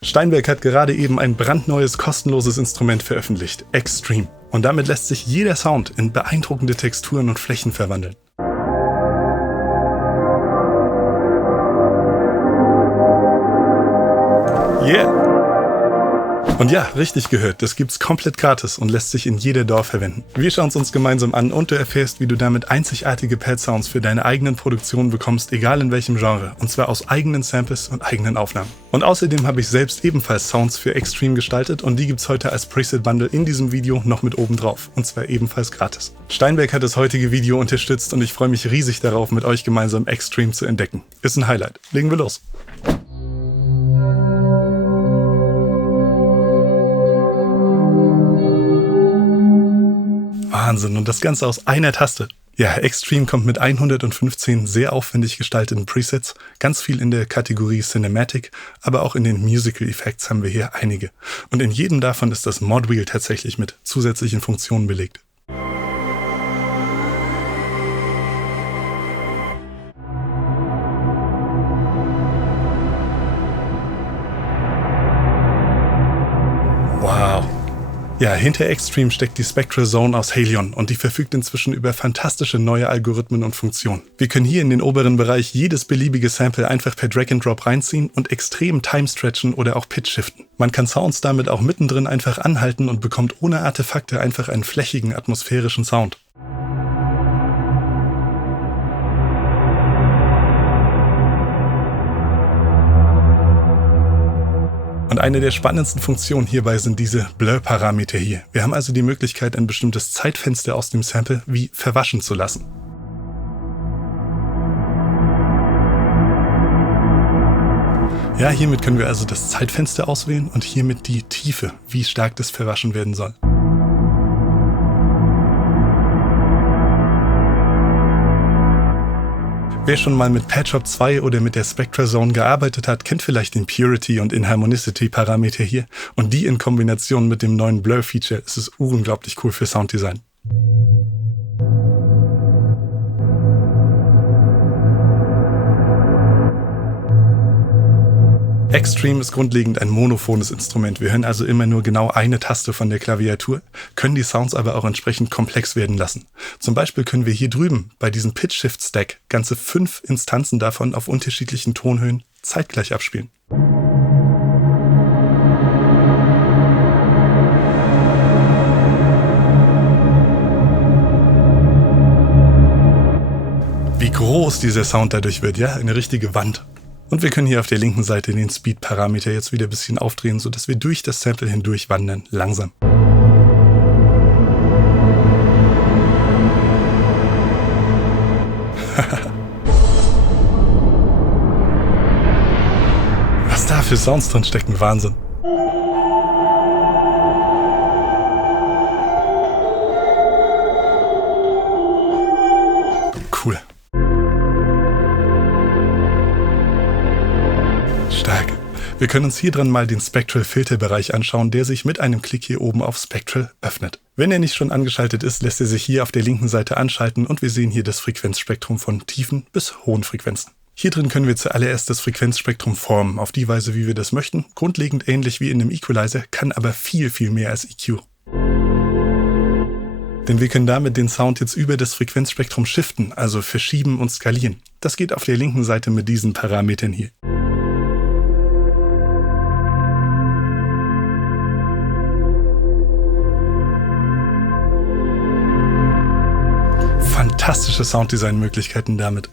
Steinberg hat gerade eben ein brandneues, kostenloses Instrument veröffentlicht, Extreme. Und damit lässt sich jeder Sound in beeindruckende Texturen und Flächen verwandeln. Yeah! Und ja, richtig gehört, das gibt's komplett gratis und lässt sich in jeder DAW verwenden. Wir schauen es uns gemeinsam an und du erfährst, wie du damit einzigartige Pad-Sounds für deine eigenen Produktionen bekommst, egal in welchem Genre, und zwar aus eigenen Samples und eigenen Aufnahmen. Und außerdem habe ich selbst ebenfalls Sounds für Extreme gestaltet und die gibt's heute als Preset-Bundle in diesem Video noch mit oben drauf, und zwar ebenfalls gratis. Steinberg hat das heutige Video unterstützt und ich freue mich riesig darauf, mit euch gemeinsam Extreme zu entdecken. Ist ein Highlight. Legen wir los. Wahnsinn, und das Ganze aus einer Taste. Ja, Extreme kommt mit 115 sehr aufwendig gestalteten Presets, ganz viel in der Kategorie Cinematic, aber auch in den Musical Effects haben wir hier einige. Und in jedem davon ist das Mod Wheel tatsächlich mit zusätzlichen Funktionen belegt. Wow! Ja, hinter Extreme steckt die Spectral Zone aus Halion und die verfügt inzwischen über fantastische neue Algorithmen und Funktionen. Wir können hier in den oberen Bereich jedes beliebige Sample einfach per Drag and Drop reinziehen und extrem Time stretchen oder auch Pitch shiften. Man kann Sounds damit auch mittendrin einfach anhalten und bekommt ohne Artefakte einfach einen flächigen, atmosphärischen Sound. Und eine der spannendsten Funktionen hierbei sind diese Blur-Parameter hier. Wir haben also die Möglichkeit, ein bestimmtes Zeitfenster aus dem Sample wie verwaschen zu lassen. Ja, hiermit können wir also das Zeitfenster auswählen und hiermit die Tiefe, wie stark das verwaschen werden soll. Wer schon mal mit Patch-Up 2 oder mit der Spectral Zone gearbeitet hat, kennt vielleicht den Purity und Inharmonicity-Parameter hier. Und die in Kombination mit dem neuen Blur-Feature ist es unglaublich cool für Sounddesign. Extreme ist grundlegend ein monophones Instrument. Wir hören also immer nur genau eine Taste von der Klaviatur, können die Sounds aber auch entsprechend komplex werden lassen. Zum Beispiel können wir hier drüben bei diesem Pitch-Shift-Stack ganze 5 Instanzen davon auf unterschiedlichen Tonhöhen zeitgleich abspielen. Wie groß dieser Sound dadurch wird, ja, eine richtige Wand. Und wir können hier auf der linken Seite den Speed-Parameter jetzt wieder ein bisschen aufdrehen, sodass wir durch das Sample hindurch wandern, langsam. Was da für Sounds drin stecken, Wahnsinn. Cool. Stark. Wir können uns hier dran mal den Spectral-Filter-Bereich anschauen, der sich mit einem Klick hier oben auf Spectral öffnet. Wenn er nicht schon angeschaltet ist, lässt er sich hier auf der linken Seite anschalten und wir sehen hier das Frequenzspektrum von tiefen bis hohen Frequenzen. Hier drin können wir zuallererst das Frequenzspektrum formen, auf die Weise, wie wir das möchten. Grundlegend ähnlich wie in einem Equalizer, kann aber viel, viel mehr als EQ. Denn wir können damit den Sound jetzt über das Frequenzspektrum shiften, also verschieben und skalieren. Das geht auf der linken Seite mit diesen Parametern hier. Fantastische Sounddesign-Möglichkeiten damit.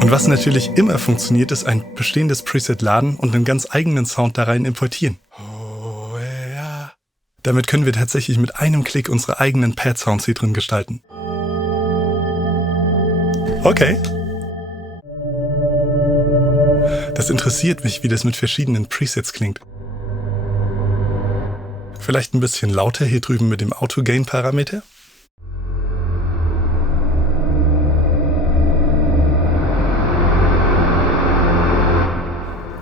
Und was natürlich immer funktioniert, ist ein bestehendes Preset laden und einen ganz eigenen Sound da rein importieren. Oh, ja. Damit können wir tatsächlich mit einem Klick unsere eigenen Pad-Sounds hier drin gestalten. Okay. Das interessiert mich, wie das mit verschiedenen Presets klingt. Vielleicht ein bisschen lauter hier drüben mit dem Auto-Gain-Parameter.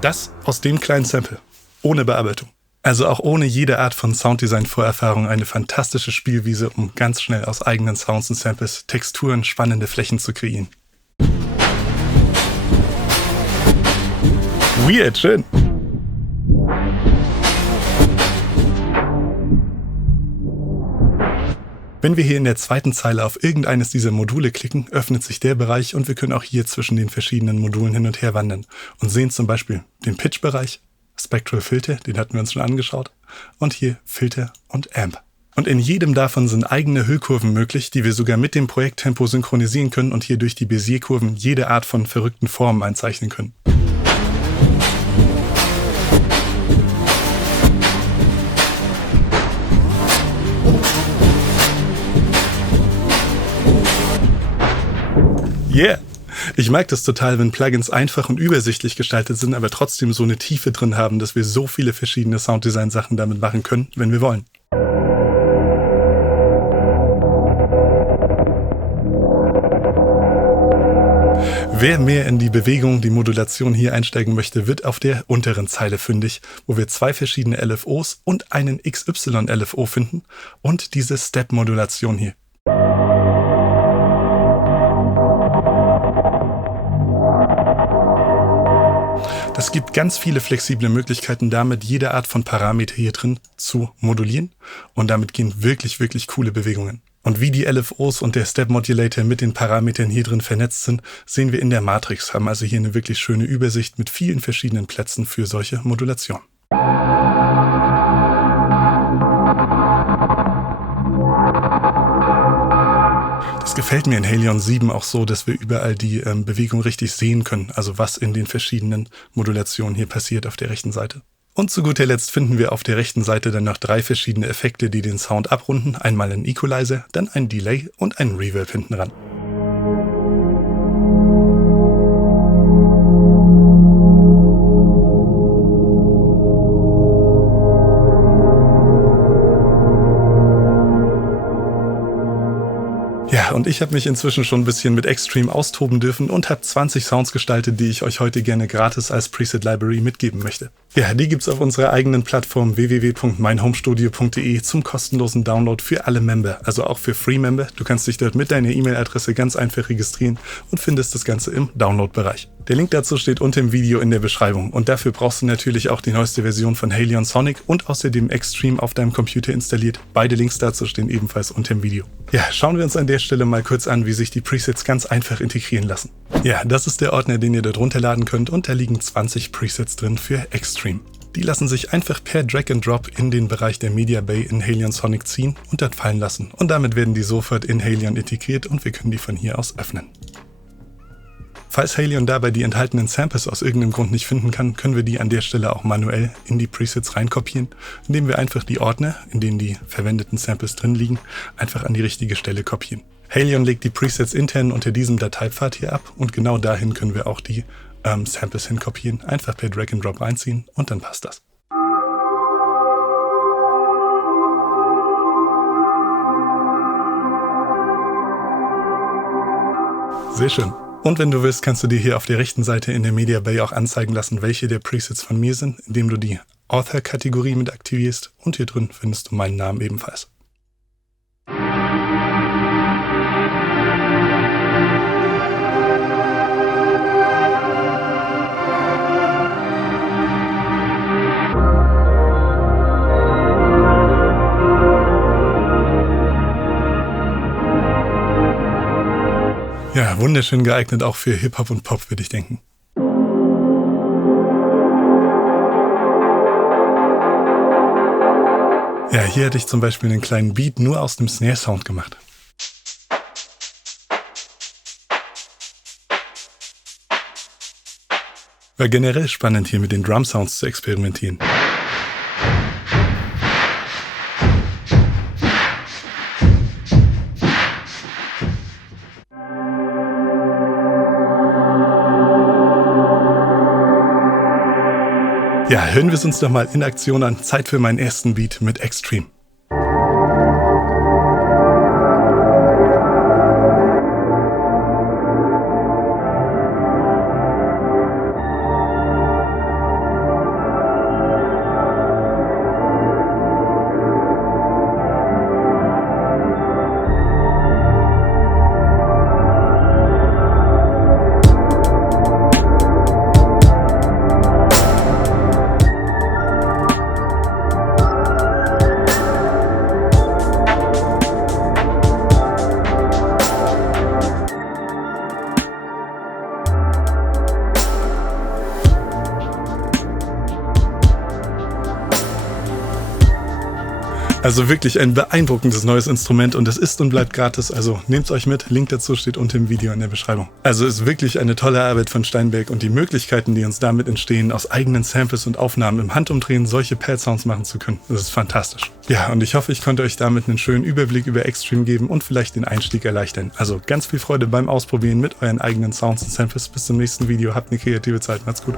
Das aus dem kleinen Sample, ohne Bearbeitung. Also auch ohne jede Art von Sounddesign-Vorerfahrung eine fantastische Spielwiese, um ganz schnell aus eigenen Sounds und Samples Texturen, spannende Flächen zu kreieren. Weird, schön. Wenn wir hier in der zweiten Zeile auf irgendeines dieser Module klicken, öffnet sich der Bereich und wir können auch hier zwischen den verschiedenen Modulen hin und her wandern und sehen zum Beispiel den Pitch-Bereich, Spectral Filter, den hatten wir uns schon angeschaut, und hier Filter und Amp. Und in jedem davon sind eigene Hüllkurven möglich, die wir sogar mit dem Projekttempo synchronisieren können und hier durch die Bézier-Kurven jede Art von verrückten Formen einzeichnen können. Yeah! Ich mag das total, wenn Plugins einfach und übersichtlich gestaltet sind, aber trotzdem so eine Tiefe drin haben, dass wir so viele verschiedene Sounddesign-Sachen damit machen können, wenn wir wollen. Wer mehr in die Bewegung, die Modulation hier einsteigen möchte, wird auf der unteren Zeile fündig, wo wir 2 verschiedene LFOs und einen XY-LFO finden und diese Step-Modulation hier. Es gibt ganz viele flexible Möglichkeiten, damit jede Art von Parameter hier drin zu modulieren und damit gehen wirklich, wirklich coole Bewegungen. Und wie die LFOs und der Step Modulator mit den Parametern hier drin vernetzt sind, sehen wir in der Matrix, haben also hier eine wirklich schöne Übersicht mit vielen verschiedenen Plätzen für solche Modulationen. Das gefällt mir in Halion 7 auch so, dass wir überall die Bewegung richtig sehen können, also was in den verschiedenen Modulationen hier passiert auf der rechten Seite. Und zu guter Letzt finden wir auf der rechten Seite dann noch 3 verschiedene Effekte, die den Sound abrunden. Einmal einen Equalizer, dann ein Delay und einen Reverb hinten ran. Ja, und ich habe mich inzwischen schon ein bisschen mit Extreme austoben dürfen und habe 20 Sounds gestaltet, die ich euch heute gerne gratis als Preset Library mitgeben möchte. Ja, die gibt's auf unserer eigenen Plattform www.meinhomestudio.de zum kostenlosen Download für alle Member, also auch für Free-Member. Du kannst dich dort mit deiner E-Mail-Adresse ganz einfach registrieren und findest das Ganze im Download-Bereich. Der Link dazu steht unter dem Video in der Beschreibung und dafür brauchst du natürlich auch die neueste Version von Halion Sonic und außerdem Extreme auf deinem Computer installiert. Beide Links dazu stehen ebenfalls unter dem Video. Ja, schauen wir uns an der Stelle mal kurz an, wie sich die Presets ganz einfach integrieren lassen. Ja, das ist der Ordner, den ihr dort runterladen könnt und da liegen 20 Presets drin für Extreme. Die lassen sich einfach per Drag and Drop in den Bereich der Media Bay in Halion Sonic ziehen und dort fallen lassen. Und damit werden die sofort in Halion integriert und wir können die von hier aus öffnen. Falls Halion dabei die enthaltenen Samples aus irgendeinem Grund nicht finden kann, können wir die an der Stelle auch manuell in die Presets reinkopieren, indem wir einfach die Ordner, in denen die verwendeten Samples drin liegen, einfach an die richtige Stelle kopieren. Halion legt die Presets intern unter diesem Dateipfad hier ab und genau dahin können wir auch die Samples hinkopieren, einfach per Drag and Drop reinziehen und dann passt das. Sehr schön. Und wenn du willst, kannst du dir hier auf der rechten Seite in der Media Bay auch anzeigen lassen, welche der Presets von mir sind, indem du die Author-Kategorie mit aktivierst und hier drin findest du meinen Namen ebenfalls. Ja, wunderschön geeignet auch für Hip-Hop und Pop, würde ich denken. Ja, hier hatte ich zum Beispiel einen kleinen Beat nur aus dem Snare-Sound gemacht. War generell spannend, hier mit den Drum-Sounds zu experimentieren. Ja, hören wir es uns doch mal in Aktion an. Zeit für meinen ersten Beat mit Extreme. Also wirklich ein beeindruckendes neues Instrument und es ist und bleibt gratis, also nehmt's euch mit. Link dazu steht unter dem Video in der Beschreibung. Also ist wirklich eine tolle Arbeit von Steinberg und die Möglichkeiten, die uns damit entstehen, aus eigenen Samples und Aufnahmen im Handumdrehen solche Pad-Sounds machen zu können, das ist fantastisch. Ja, und ich hoffe, ich konnte euch damit einen schönen Überblick über Extreme geben und vielleicht den Einstieg erleichtern. Also ganz viel Freude beim Ausprobieren mit euren eigenen Sounds und Samples. Bis zum nächsten Video, habt eine kreative Zeit, macht's gut.